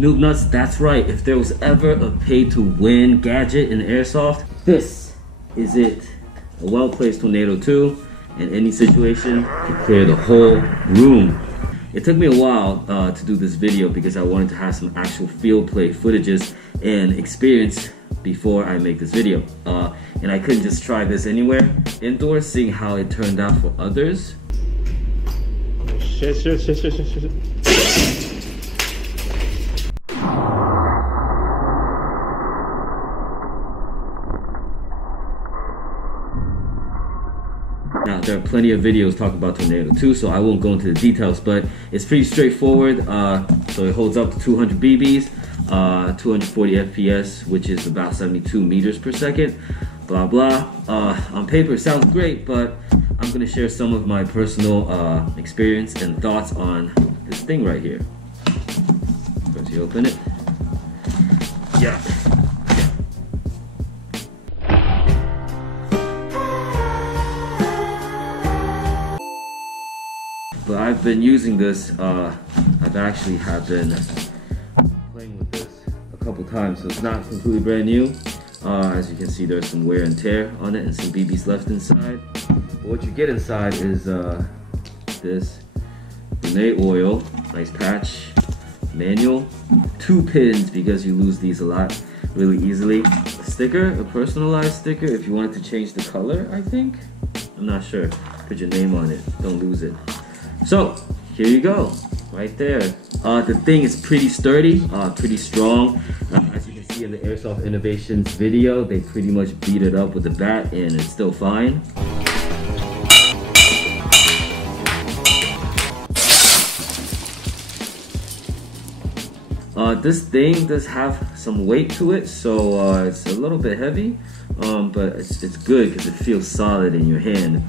Noob nuts, that's right. If there was ever a pay-to-win gadget in Airsoft, this is it. A well-placed Tornado 2 in any situation can clear the whole room. It took me a while to do this video because I wanted to have some actual field play footages and experience before I make this video. And I couldn't just try this anywhere indoors, seeing how it turned out for others. Shit. Now, there are plenty of videos talking about Tornado 2, so I won't go into the details, but it's pretty straightforward. So it holds up to 200 BBs, 240 FPS, which is about 72 meters per second, blah, blah. On paper, it sounds great, but I'm gonna share some of my personal experience and thoughts on this thing right here. First you open it. Yeah. But I've been using this, I've actually been playing with this a couple times, so it's not completely brand new. As you can see, there's some wear and tear on it and some BBs left inside. But what you get inside is this grenade oil, nice patch, manual, 2 pins because you lose these a lot really easily. A sticker, a personalized sticker if you wanted to change the color, I think. I'm not sure. Put your name on it, don't lose it. So, here you go, right there. The thing is pretty sturdy, pretty strong. As you can see in the Airsoft Innovations video, they pretty much beat it up with the bat and it's still fine. This thing does have some weight to it, so it's a little bit heavy, but it's good because it feels solid in your hand.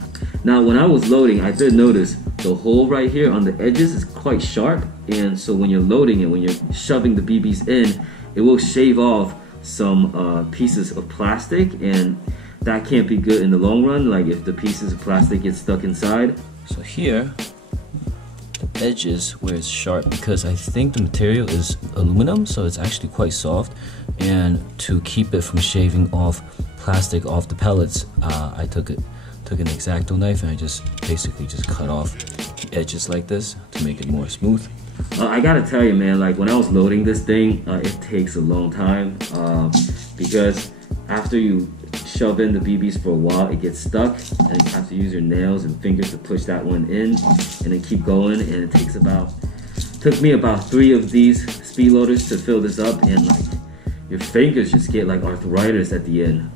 Now, when I was loading, I did notice the hole right here on the edges is quite sharp, and so when you're loading it, when you're shoving the BBs in, it will shave off some pieces of plastic, and that can't be good in the long run, like if the pieces of plastic get stuck inside. So here, the edges where it's sharp, because I think the material is aluminum, so it's actually quite soft, and to keep it from shaving off plastic off the pellets, I took an X-Acto knife and I just basically cut off the edges like this to make it more smooth. I gotta tell you, man, like when I was loading this thing, it takes a long time because after you shove in the BBs for a while, it gets stuck and you have to use your nails and fingers to push that one in and then keep going, and it took me about 3 of these speed loaders to fill this up, and like your fingers just get like arthritis at the end.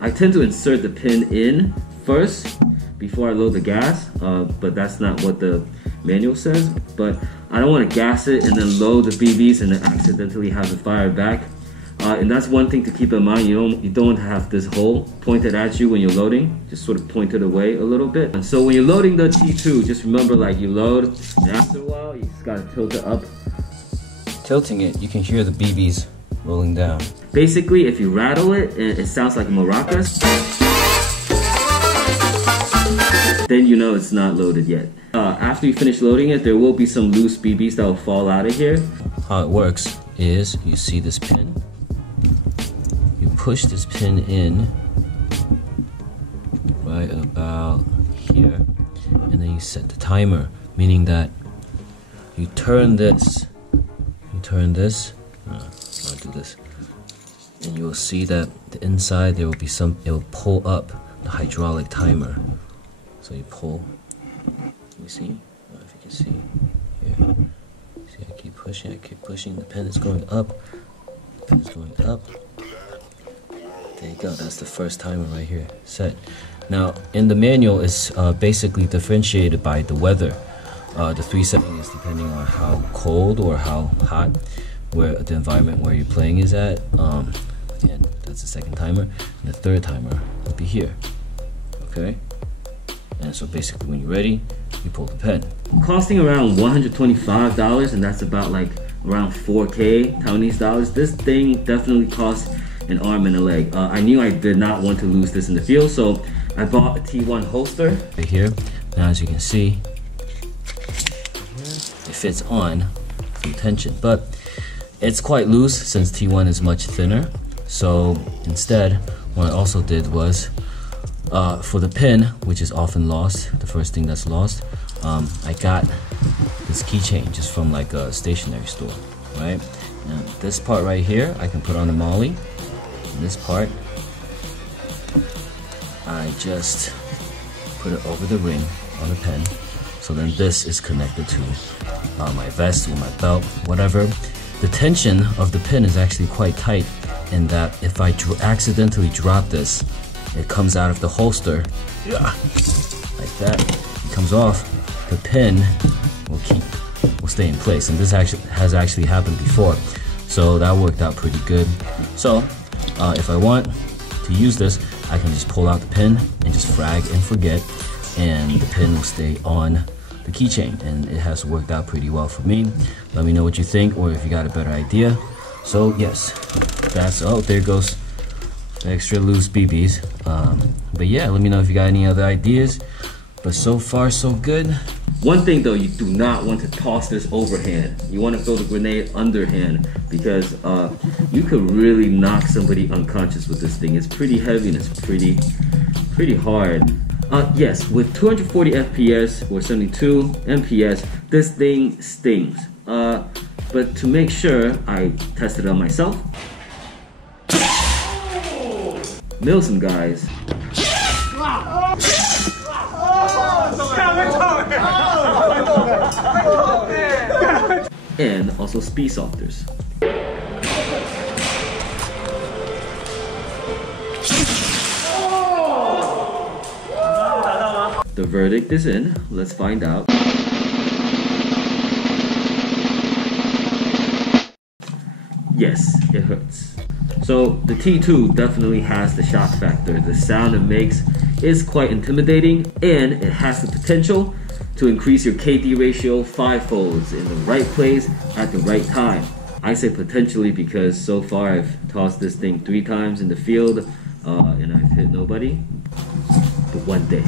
I tend to insert the pin in first before I load the gas, but that's not what the manual says. But I don't want to gas it and then load the BBs and then accidentally have it fire back. And that's one thing to keep in mind. You don't have this hole pointed at you when you're loading. Just sort of point it away a little bit. And so when you're loading the T2, just remember, like, you load, and after a while, you just gotta tilt it up. Tilting it, you can hear the BBs rolling down. Basically, if you rattle it, it sounds like maracas. Then you know it's not loaded yet. After you finish loading it, there will be some loose BBs that will fall out of here. How it works is, you see this pin. You push this pin in right about here, and then you set the timer, meaning that you turn this, I'll do this, and you will see that the inside there will be some, it will pull up the hydraulic timer. So you pull, you see, I don't know if you can see here, see I keep pushing, the pen is going up, there you go, that's the first timer right here, set. Now in the manual it's basically differentiated by the weather. The 3 settings depending on how cold or how hot where the environment where you're playing is at. Again, that's the second timer, and the third timer will be here, okay? And so basically when you're ready, you pull the pen. Costing around $125, and that's about like around 4K Taiwanese dollars. This thing definitely costs an arm and a leg. I knew I did not want to lose this in the field, so I bought a T1 holster right here. Now as you can see, it fits on full tension, but it's quite loose since T1 is much thinner. So instead, what I also did was, for the pin, which is often lost, the first thing that's lost, I got this keychain just from like a stationery store, right? Now this part right here, I can put on the molly. And this part, I just put it over the ring on the pin. So then this is connected to my vest or my belt, whatever. The tension of the pin is actually quite tight in that if I accidentally drop this, it comes out of the holster, like that. It comes off, the pin will stay in place. And this has actually happened before. So that worked out pretty good. So if I want to use this, I can just pull out the pin and just frag and forget, and the pin will stay on the keychain, and it has worked out pretty well for me. Let me know what you think, or if you got a better idea. So yes, that's, oh, there goes the extra loose BBs. But yeah, let me know if you got any other ideas. But so far, so good. One thing though, you do not want to toss this overhand. You want to throw the grenade underhand, because you could really knock somebody unconscious with this thing. It's pretty heavy and it's pretty hard. Yes, with 240 FPS or 72 MPS, this thing stings. But to make sure, I tested it on myself. Mill some guys. And also speed softers. The verdict is in. Let's find out. Yes, it hurts. So the T2 definitely has the shock factor. The sound it makes is quite intimidating, and it has the potential to increase your KD ratio 5-folds in the right place at the right time. I say potentially because so far I've tossed this thing 3 times in the field and I've hit nobody. But one day,